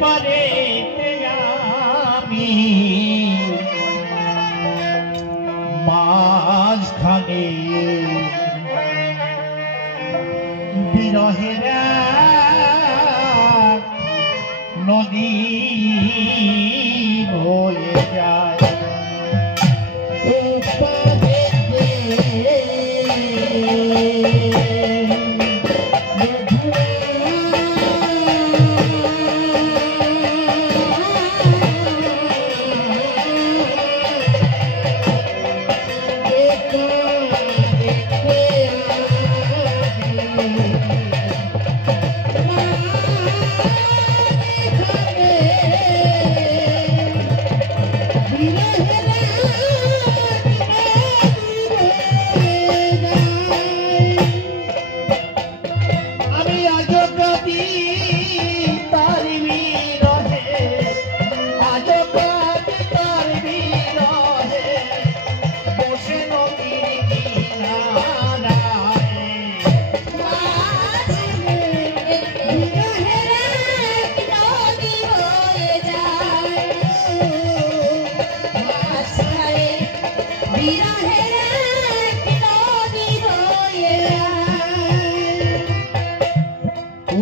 পারে আমি মাঝখানে বিরহের নদী বয়ে যায়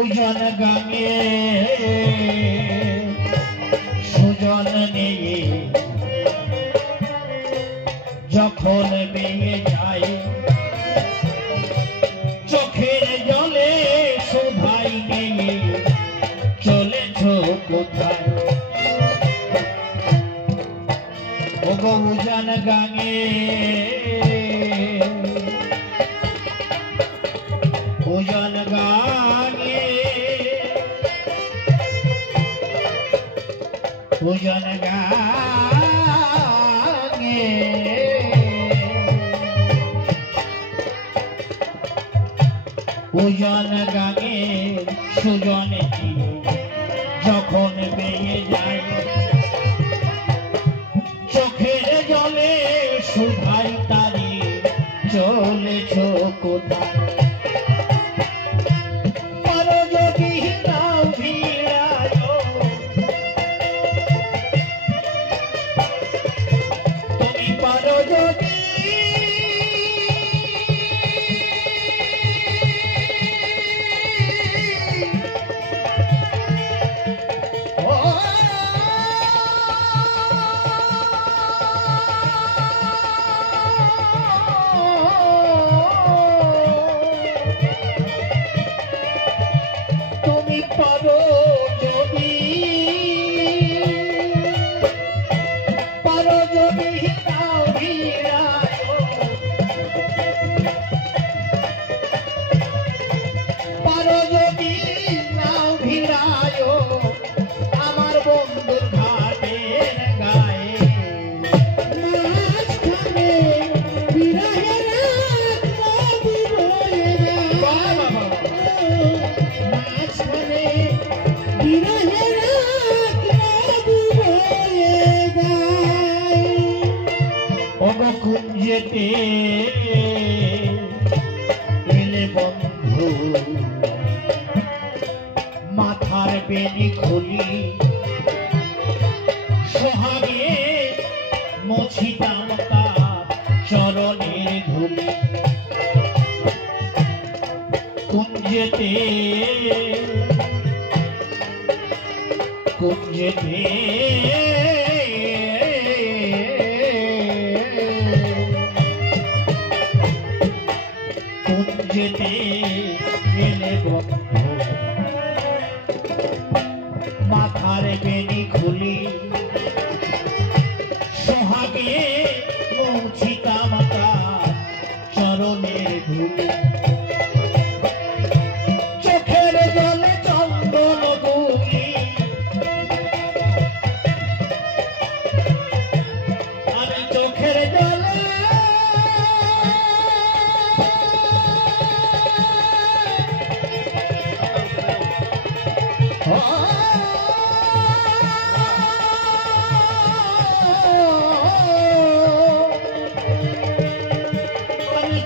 সুজন গাঙে সুজন নিয়ে যখন বেয়ে যায় চোখের জলে শোভাই নিয়ে চলেছ কোথায় ও গো সুজন গাঙে সুজন গাঙে সুজন গাঙে সুজন গাঙে সুজন যখন বেয়ে যায় চোখের জলে শোভাই তারি চলেছ কোথায় কুঞ্জেতে এলে বন্ধু মাথার বেনি খুলি সোহাগে মুছিতাম তার চরণের ধুলি কুঞ্জেতে কুঞ্জেতে যেতে গেলে বন্ধু মাথার বেনি খুলি সোহাগে মুছিতাম তার চরণের ধুলি চোখের জলে চন্দন গুলি আমি চোখের জলে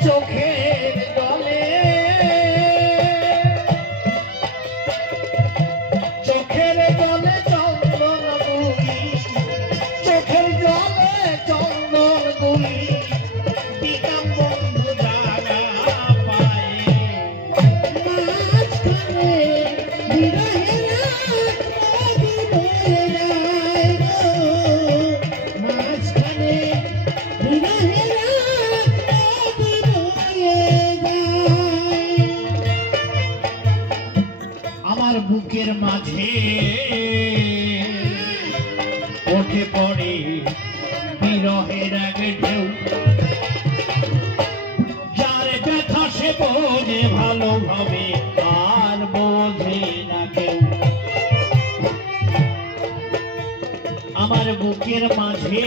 চোখের জলে চোখের জলে মাঝে ওঠে পড়ে বিরহের আগে ঢেউ, যার ব্যথা সে বোঝে ভালোভাবে আর বোঝে না কেউ। আমার বুকের মাঝে,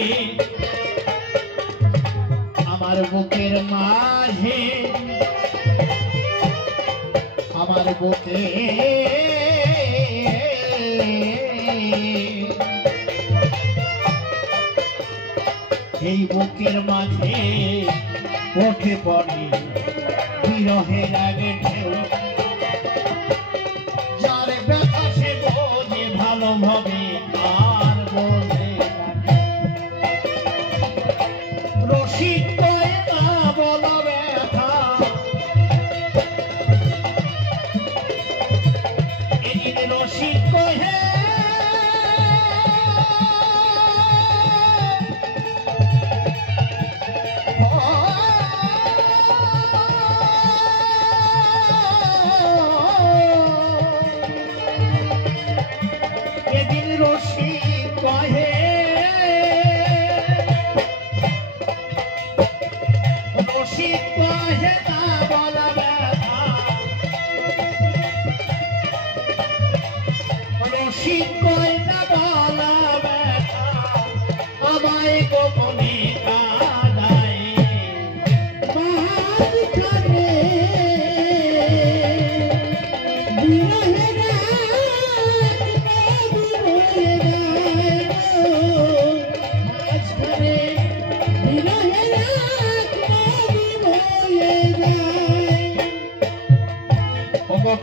আমার বুকের মাঝে, আমার বুকে এই বুকের মাঝে ওঠে পড়ে বিরহের আগে ঢেউ, যার ব্যথা সে বোঝে ভালোভাবে আর বোঝে না। রসিক কয় না বলো ব্যথা, এদিন রসিক কহে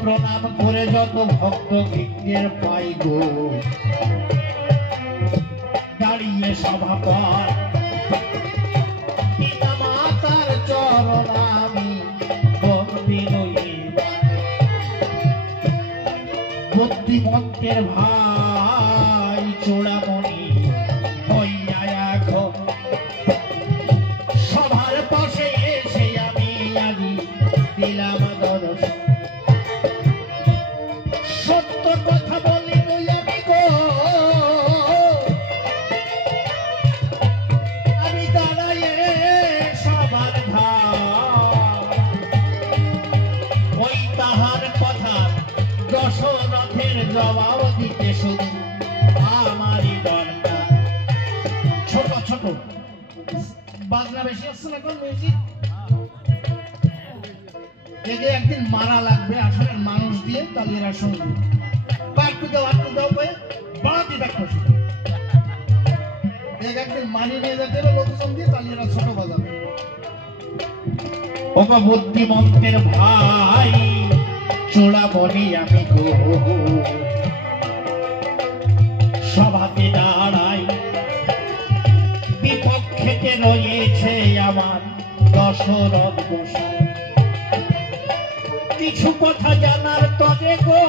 প্রণাম করে যত ভক্ত ভিক্ষের পাই গো, দাঁড়িয়ে সভা পর পিতা মাতার চরণ আমি বন্দী লইবা। বুদ্ধিমন্তের ভাই চূড়ামণি হইয়া এখন সভার পাশে এসে আমি আজি দিলাম দর্শন। সত্য কথা বলি আমি গো, আমি দাঁড়াইয়ে সবার ধার, ওই তাহার কথা দশরথের জবাব দিতে শুধু আমারই দরকার। ছোট ছোট বাজনা বেশি আসছে না কোন মিউজিক, একদিন মারা লাগবে আসলে মানুষ দিয়ে, তাহলে এরা শুনবে। একটু দাও ভাই, বাড়াতে দেখো একদিন মানি নিয়ে যেতে লোকজন দিয়ে, তাহলে এরা ছোট বাজাবে। ওগো বুদ্ধিমন্তের ভাই চূড়ামণি আমি গো, সভাতে দাঁড়াই বিপক্ষেতে রয়েছে আমার দশরথ গোসাই। কিছু কথা জানার তবে গো,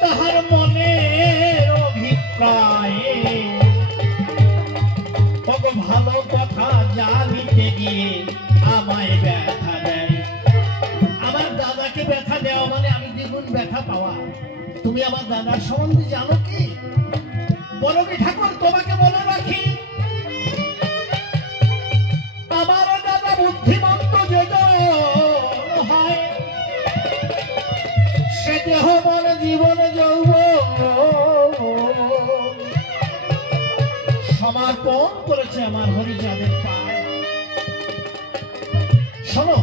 তাহার মনের অভিপ্রায় ভালো কথা জানিতে গিয়ে আমায় ব্যথা দেয়। আমার দাদাকে ব্যথা দেওয়া মানে আমি দ্বিগুণ ব্যথা পাওয়া। তুমি আমার দাদার সম্বন্ধে জানো কি? বলো কি ঠাকুর, তোমাকে বলে রাখি, আমার দাদা বুদ্ধিমন্ত যে হয়, সে দেহ মনে জীবন যৌবন সমর্পণ করেছে আমার হরিচাঁদের পায়ে। শোনো,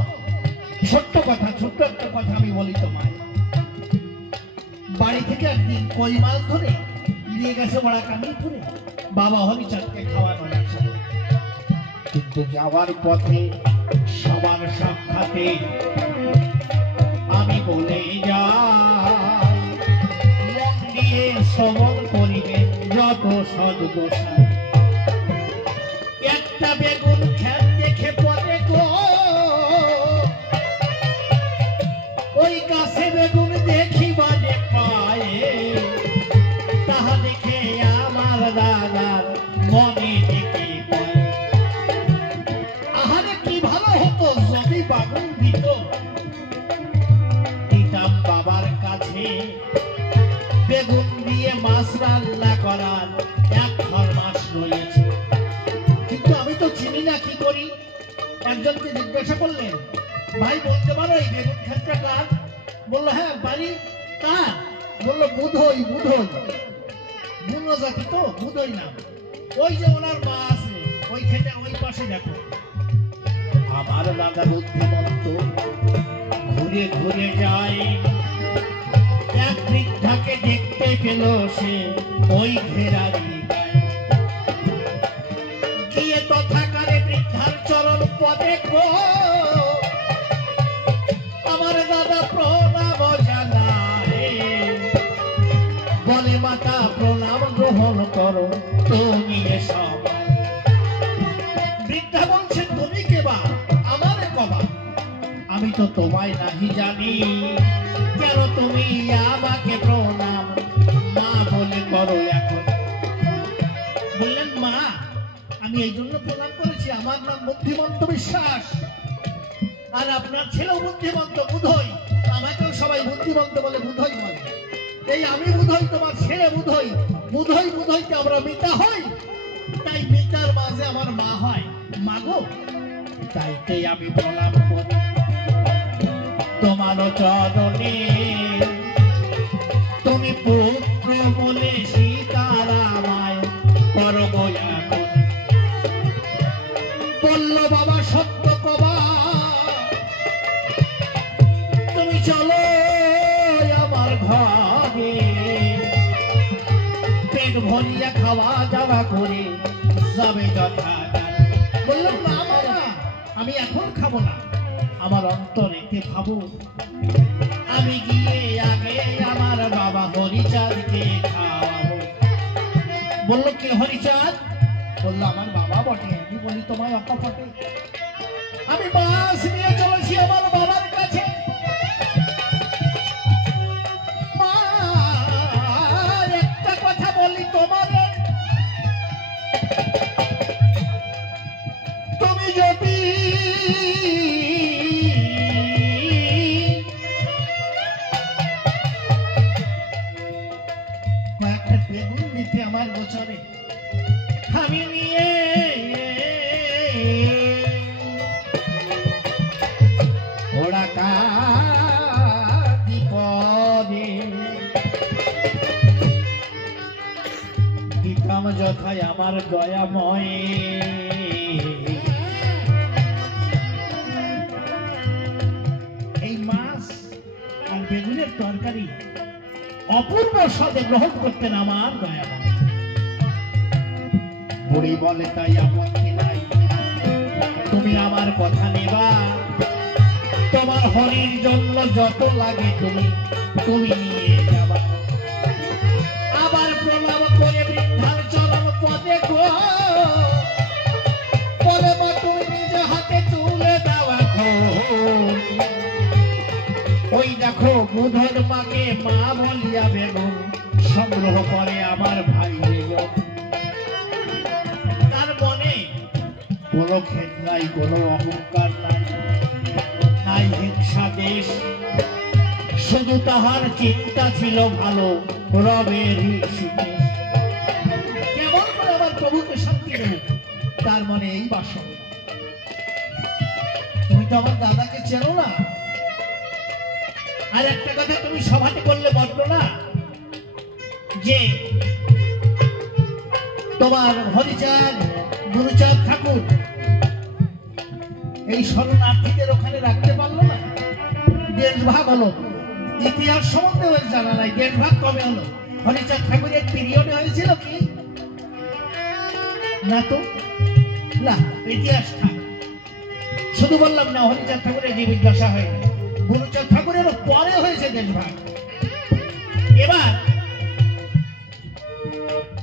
ছোট্ট কথা, ছোট্ট একটা কথা আমি বলি তোমায়। বাড়ি থেকে একদিন কই মাছ ধরে নিয়ে গেছে বড়া কামিপুরে বাবা হরিচাঁদকে খাওয়ানো গেছে। কিন্তু যাওয়ার পথে সবার সাক্ষাতে আমি বলে যাই, মন দিয়ে শ্রবণ করিবে যত সদ্গোসাই। একটা বেগুন খেত দেখে পথে গো, ওই গাছে বেগুন দেখিবারে পায়ে, তাহা দেখে আমার দাদার মনে দেখে পায়, আহারে কি ভালো হতো যদি বাগুন দিত। না কি করি। একজনকে জিজ্ঞাসা করলেন, ভাই বলতে পারো এই বেগুন ক্ষেতটা কার? বললো হ্যাঁ বাড়ি। কার? বললো বুধই। বুনো জাতি তো, বুধই নাম। ওই যে ওনার মা আছে ওই ক্ষেতে ওই পাশে দেখো। আমার দাদা বুদ্ধিমন্ত, ঘুরে ঘুরে যায়, এক বৃদ্ধাকে দেখতে পেল সে ওই ঘেরারি গায়ে। গিয়ে তথাকারে বৃদ্ধার চরণ পদে গো আমার দাদা প্রণাম জানায়, বলে মাতা প্রণাম গ্রহণ করো তুমি সবাই। বৃদ্ধা বলছে তুমি কে বা, আমারে কবা? আমি তো তোমায় নাহি জানি, কেন তুমি আমাকে প্রণাম মা বলে করো এখন? বললেন মা আমি এই জন্য প্রণাম করেছি, আমার নাম বুদ্ধিমন্ত বিশ্বাস, আর আপনার ছেলেও বুদ্ধিমন্ত বুধই, আমাকেও সবাই বুদ্ধিমন্ত বলে বুধই বলে। এই আমি বুধই, তোমার ছেলে বুধই, বুধইকে আমরা মিতা হই, তাই মিতার মাঝে আমার মা হয়। মাগো তাইতে আমি প্রণাম করি তোমার চরণে, তুমি পুত্র বলে সীতারামায় পরবয়া। বলল বাবা সত্য কবা, তুমি চলো আমার ঘরে, পেট ভরিয়া খাওয়া দাওয়া করে যাবে যথা। বললাম না বাবা আমি এখন খাবো না, আমার অন্তরেতে ভাবো, আমি গিয়ে আগে আমার বাবা হরিচাঁদকে খাওয়াবো। বললো কে হরিচাঁদ? বললো আমার বাবা বটে। আমি বলি তোমায় অকপটে, আমি বাস নিয়ে চলেছি আমার বাবার কাছে। মা একটা কথা বলি তোমাদের, তুমি যদি কয়েকটা বেগুন দিতে আমার গোচরে, আমি নিয়ে ওরা বিপদে দিতাম যথায় আমার দয়াময়। এই মাছ আর বেগুনের তরকারি অপূর্ব স্বাদে গ্রহণ করতেন আমার দয়াময়। বুড়ি বলে তাই আপত্তি নাই, তুমি আমার কথা নেবা, তোমার হরির জন্য যত লাগে তুমি নিয়ে যাবা। আবার প্রণাম করে বৃদ্ধার চরণ পদে গো বলে মা তুমি নিজে হাতে তুলে দেওয়া। ওই দেখো বুধর মাকে মা বলিয়া বেগুন সংগ্রহ করে আমার ভাই। তার মনে কোনো খেদ নাই, কোনো অহংকার নাই, নাই হিংসা দেশ, শুধু তাহার চিন্তা ছিল ভালো রবের শিখে কেমন করে আমার প্রভুকে শান্তি দেব, তার মনে এই বাসনা। তুমি তো আমার দাদাকে চেনো না। আর একটা কথা তুমি সভাতে করলে বলল না যে তোমার হরিচাঁদ গুরুচাঁদ ঠাকুর এই শরণার্থীদের ওখানে রাখতে পারলো না, দেড় ভাগ হলো। ইতিহাস সম্বন্ধে ওর জানা নাই, দেড় ভাগ কমে হলো। হরিচাঁদ ঠাকুরের পিরিয়ডে হয়েছিল কি না? তো না, ইতিহাস থাক, শুধু বললাম না হরিচাঁদ ঠাকুরের জীবদ্দশা হয়নি, গুরুচাঁদ ঠাকুরের পরে হয়েছে দেড় ভাগ। এবার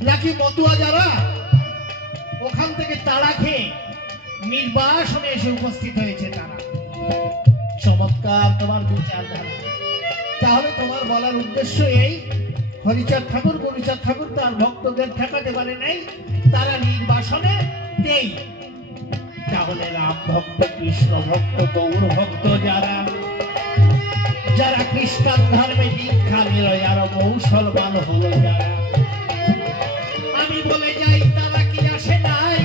নাকি মতুয়া যারা ওখান থেকে তাড়া খেয়ে নির্বাসনে এসে উপস্থিত হয়েছে, তারা চমৎকার তোমার বিচারধারা। তাহলে তোমার বলার উদ্দেশ্য এই, হরিচাঁদ ঠাকুর গুরুচাঁদ ঠাকুর তার ভক্তদের ঠেকাতে পারে নাই, তারা নির্বাসনে নেই। তাহলে রাম ভক্ত, কৃষ্ণ ভক্ত, গৌর ভক্ত যারা যারা খ্রিস্টান ধর্মে দীক্ষা নিল, আর মুসলমান হলো যারা, আমি বলে যাই তারা কি আসে নাই?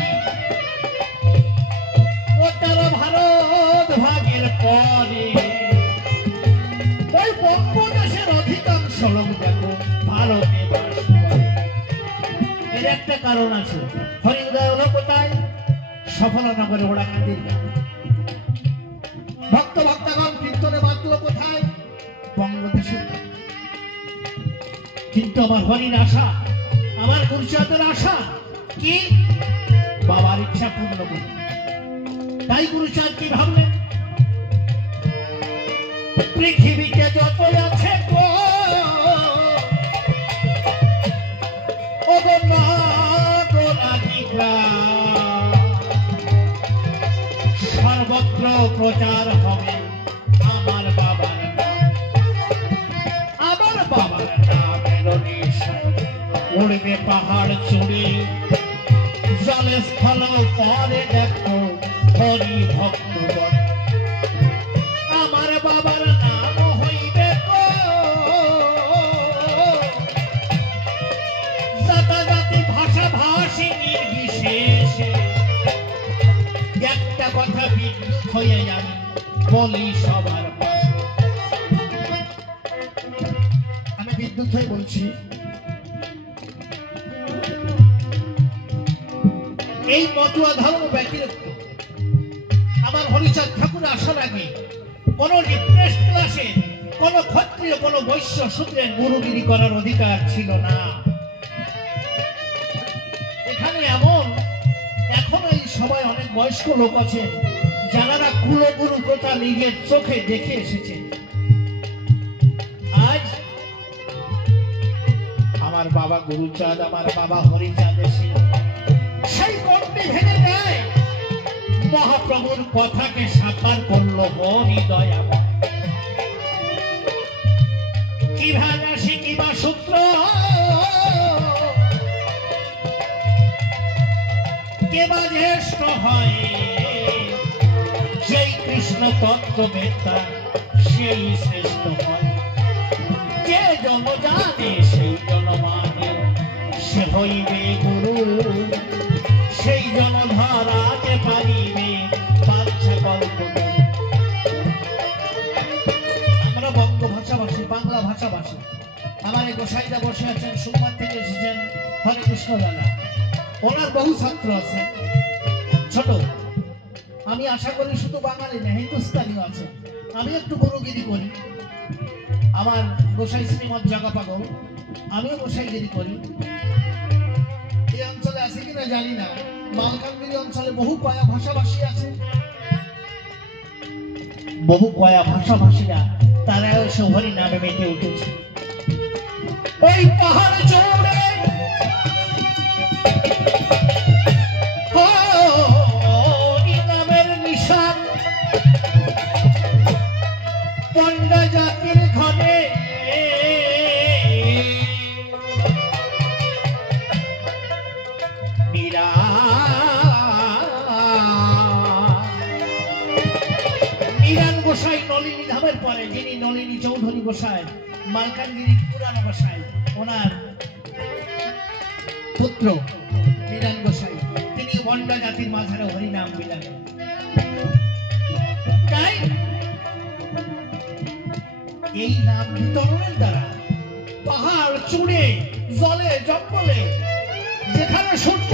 এর একটা কারণ আছে। হরি উদয় হলো কোথায়? সফলনগরে ওড়াকান্দির ভক্ত ভক্তগণ কীর্তনে বাঁধলো কোথায়? বঙ্গদেশে। কিন্তু আমার হরির আশা, আমার গুরুচাঁদের আশা কি? বাবার ইচ্ছা পূর্ণ করবে। তাই গুরুচাঁদ কি ভাবলেন? পৃথিবীতে যত আছে সর্বত্র প্রচার হবে আমার বাবার নাম। আমার বাবার নামের নিশান উড়বে পাহাড় চূড়ে, জলে স্থল পরে দেখো হরি ভক্তগণ। আমার বাবার নাম হইবে জাতি ভাষা ভাষী নির্বিশেষে। একটা কথা বিদ্যুৎ হয়ে আমি বলি সবার পাশে। আমি বিদ্যুৎ হয়ে বলছি, এই মতুয়া ধর্ম ব্যতিরিক্ত আমার হরিচাঁদ ঠাকুর আসার আগে কোন ডিপ্রেসড ক্লাসে কোন ক্ষত্রিয় কোন বৈশ্য শূদ্রের গুরুগিরি করার অধিকার ছিল না। এখানে এমন এখনো এই সবাই অনেক বয়স্ক লোক আছেন যারা কুলগুরু প্রথা নিজের চোখে দেখে এসেছে। আজ আমার বাবা গুরুচাঁদ, আমার বাবা হরিচাঁদ এসে সেই গণ্ডি ভেঙে দেয়, মহাপ্রভুর কথাকে সাকার করলো হৃদয় আমার। কি ভাগাসি কিবা সূত্র কেবা জ্যেষ্ঠ হয়, সেই কৃষ্ণ তত্ত্ববেত্তা সেই শ্রেষ্ঠ হয়। যে জন জানে সেই জন মানে, সে হইবে গুরু, সেই জন ধরাতে পারিবে বাঞ্ছা কল্প। আমরা বঙ্গ ভাষাভাষী, বাংলা ভাষাভাষী। আমার এই গোসাইদা বসে আছেন, সোমবার থেকে এসেছেন হরে কৃষ্ণ দাদা। ওনার বহু ছাত্র আছে ছোট। আমি আশা করি শুধু বাঙালি না, হিন্দুস্তানিও আছে। আমি একটু গুরুগিরি করি। আমার গোসাই শ্রীমৎ জাগা পাগল, আমিও গোসাইগিরি করি। এই অঞ্চলে আছে কিনা জানি না, মালকানগিরি অঞ্চলে বহু কয়া ভাষাভাষী আছে। বহু কয়া ভাষাভাষীরা তারা এসে হরি নামে মেতে উঠেছে। ওই পাহাড় চড়ে হরি নামের নিশান পণ্ডা জাতির ঘরে গোসাই নলিনী ধামের পরে, যিনি নলিনী চৌধুরী গোসাই, মালকানগিরি পুরানো গোসাই, ওনার পুত্র মিরান গোসাই, তিনি বন্ডা জাতির মাঝারে হরি নাম বিলালেন। তাই এই নাম বিতরণের দ্বারা পাহাড় চূড়ে জলে জঙ্গলে যেখানে সূর্য